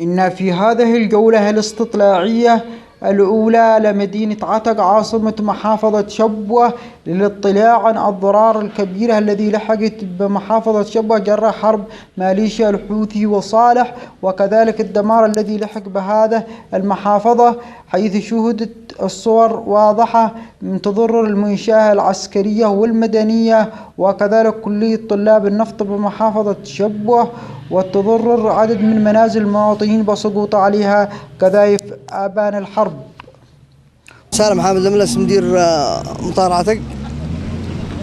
إن في هذه الجولة الاستطلاعية الأولى لمدينة عتق عاصمة محافظة شبوة للاطلاع عن الضرر الكبير الذي لحقت بمحافظة شبوة جراء حرب ميليشيا الحوثي وصالح، وكذلك الدمار الذي لحق بهذا المحافظة، حيث شهدت الصور واضحة من تضرر المنشآت العسكرية والمدنية وكذلك كلية طلاب النفط بمحافظة شبوة، وتضرر عدد من منازل المواطنين بسقوط عليها قذائف آبان الحرب. سالم حامد الملس مدير مطار عتق.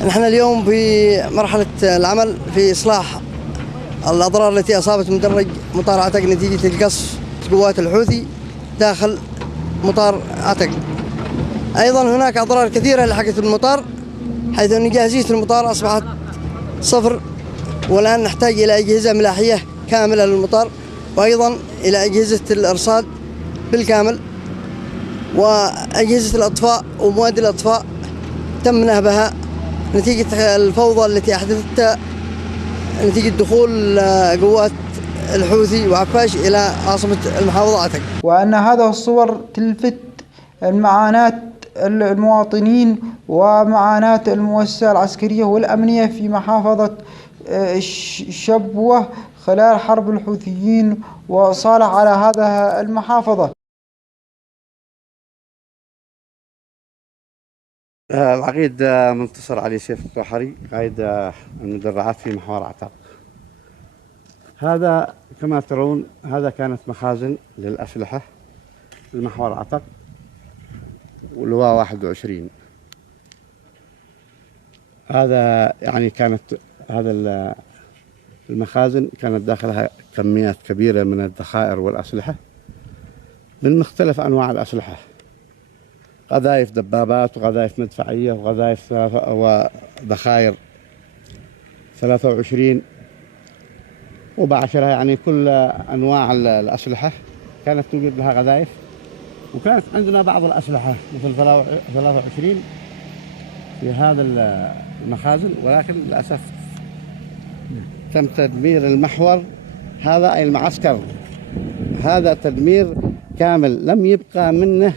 نحن اليوم في مرحلة العمل في إصلاح الأضرار التي أصابت مدرج مطار عتق نتيجة القصف قوات الحوثي داخل مطار عتق. أيضا هناك أضرار كثيرة لحقت المطار، حيث أن جاهزية المطار أصبحت صفر، والآن نحتاج إلى أجهزة ملاحية كاملة للمطار، وأيضا إلى أجهزة الإرصاد بالكامل، وأجهزة الأطفاء ومواد الأطفاء تم نهبها نتيجة الفوضى التي أحدثتها نتيجة دخول قوات الحوثي وعفاش إلى عاصمة المحافظة عتق. وأن هذه الصور تلفت معاناة المواطنين ومعاناة المؤسسة العسكرية والأمنية في محافظة شبوة خلال حرب الحوثيين وصالح على هذا المحافظة. العقيد منتصر علي سيف الكوحري، قائد المدرعات في محور عتق. هذا كما ترون هذا كانت مخازن للأسلحة في محور عتق ولواء 21. هذا يعني كانت هذا المخازن كانت داخلها كميات كبيرة من الذخائر والأسلحة من مختلف أنواع الأسلحة، قذائف دبابات وقذائف مدفعية وقذائف وذخائر 23 وبعشرها، يعني كل أنواع الأسلحة كانت توجد لها قذائف. وكانت عندنا بعض الأسلحة مثل 23 في هذا المخازن، ولكن للأسف تم تدمير المحور هذا أي المعسكر، هذا تدمير كامل، لم يبقى منه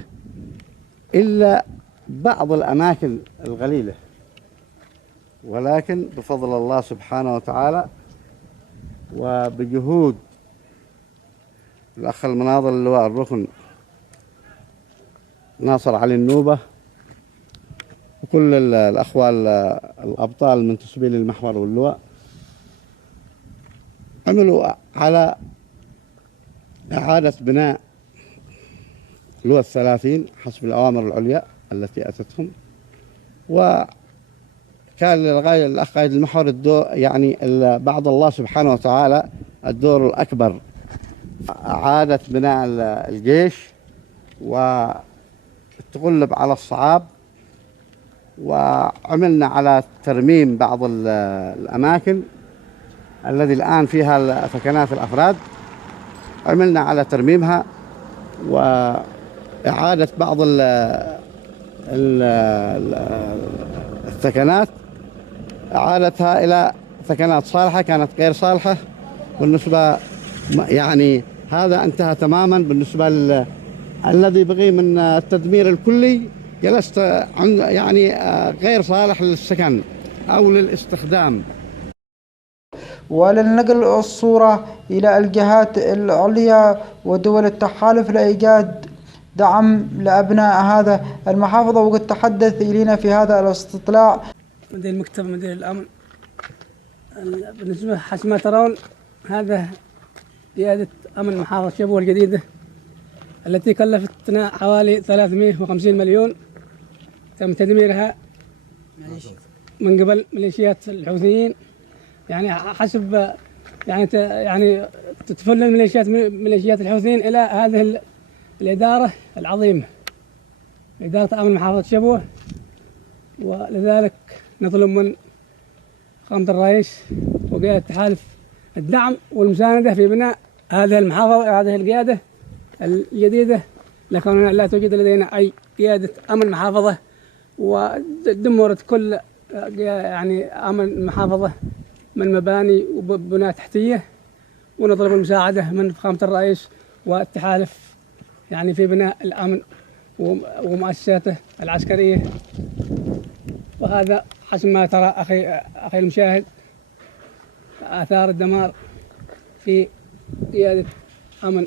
إلا بعض الأماكن القليلة، ولكن بفضل الله سبحانه وتعالى وبجهود الأخ المناضل اللواء الركن ناصر علي النوبة وكل الأخوة الأبطال المنتسبين للمحور واللواء، عملوا على إعادة بناء لواء 30 حسب الأوامر العليا التي أتتهم. وكان الأخ قائد المحور الدور يعني بعد الله سبحانه وتعالى الدور الأكبر، إعادة بناء الجيش والتغلب على الصعاب، وعملنا على ترميم بعض الأماكن الذي الآن فيها سكنات الأفراد، عملنا على ترميمها وإعادة بعض السكنات، إعادتها إلى سكنات صالحة كانت غير صالحة. بالنسبة يعني هذا انتهى تماما. بالنسبة الذي بقي من التدمير الكلي جلست يعني غير صالح للسكن أو للاستخدام. ولننقل الصورة إلى الجهات العليا ودول التحالف لإيجاد دعم لأبناء هذا المحافظة. وقد تحدث إلينا في هذا الاستطلاع مدير المكتب مدير الأمن. بالنسبة حسب ما ترون هذا قيادة أمن محافظة شبوة الجديدة التي كلفتنا حوالي 350 مليون، تم تدميرها من قبل ميليشيات الحوثيين، يعني حسب يعني تتفل ميليشيات الحوثيين إلى هذه الإدارة العظيمة، إدارة أمن محافظة شبوة. ولذلك نطلب من فخامة الرئيس وقيادة التحالف الدعم والمساندة في بناء هذه المحافظة، هذه القيادة الجديدة، لكن لا توجد لدينا أي قيادة أمن محافظة، ودمرت كل يعني أمن محافظة من مباني وبناء تحتية. ونطلب المساعدة من فخامة الرئيس والتحالف يعني في بناء الأمن ومؤسساته العسكرية. وهذا حسب ما ترى أخي المشاهد آثار الدمار في قيادة أمن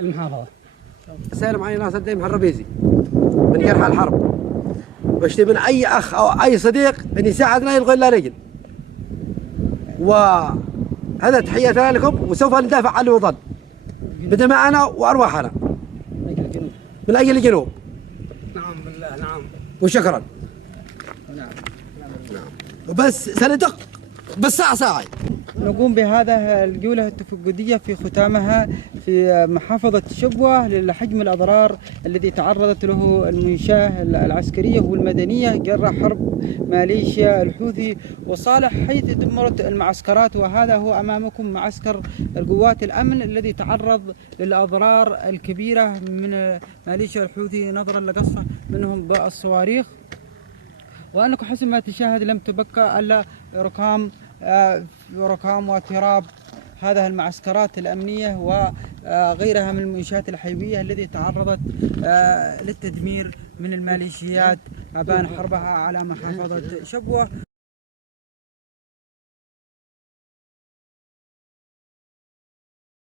المحافظة. سالم علي ناصر الدين الربيزي من جرح الحرب، واشتي من أي أخ أو أي صديق أن يساعدنا يلغي إلا رجل. وهذا تحياتنا لكم، وسوف ندافع عن الوطن بدماءنا وأرواحنا من أجل الجنوب. نعم بالله. نعم وشكرا. وبس سندق بالساعة ساعة. نقوم بهذا الجولة التفقدية في ختامها في محافظة شبوة لحجم الأضرار الذي تعرضت له المنشاة العسكرية والمدنية جراء حرب ماليشيا الحوثي وصالح، حيث دمرت المعسكرات. وهذا هو أمامكم معسكر القوات الأمن الذي تعرض للأضرار الكبيرة من ماليشيا الحوثي نظرا لقصفه منهم بالصواريخ. وأنكم حسب ما تشاهد لم تبقى إلا ركام وتراب هذه المعسكرات الأمنية وغيرها من المنشآت الحيوية التي تعرضت للتدمير من الماليشيات أبان حربها على محافظة شبوة.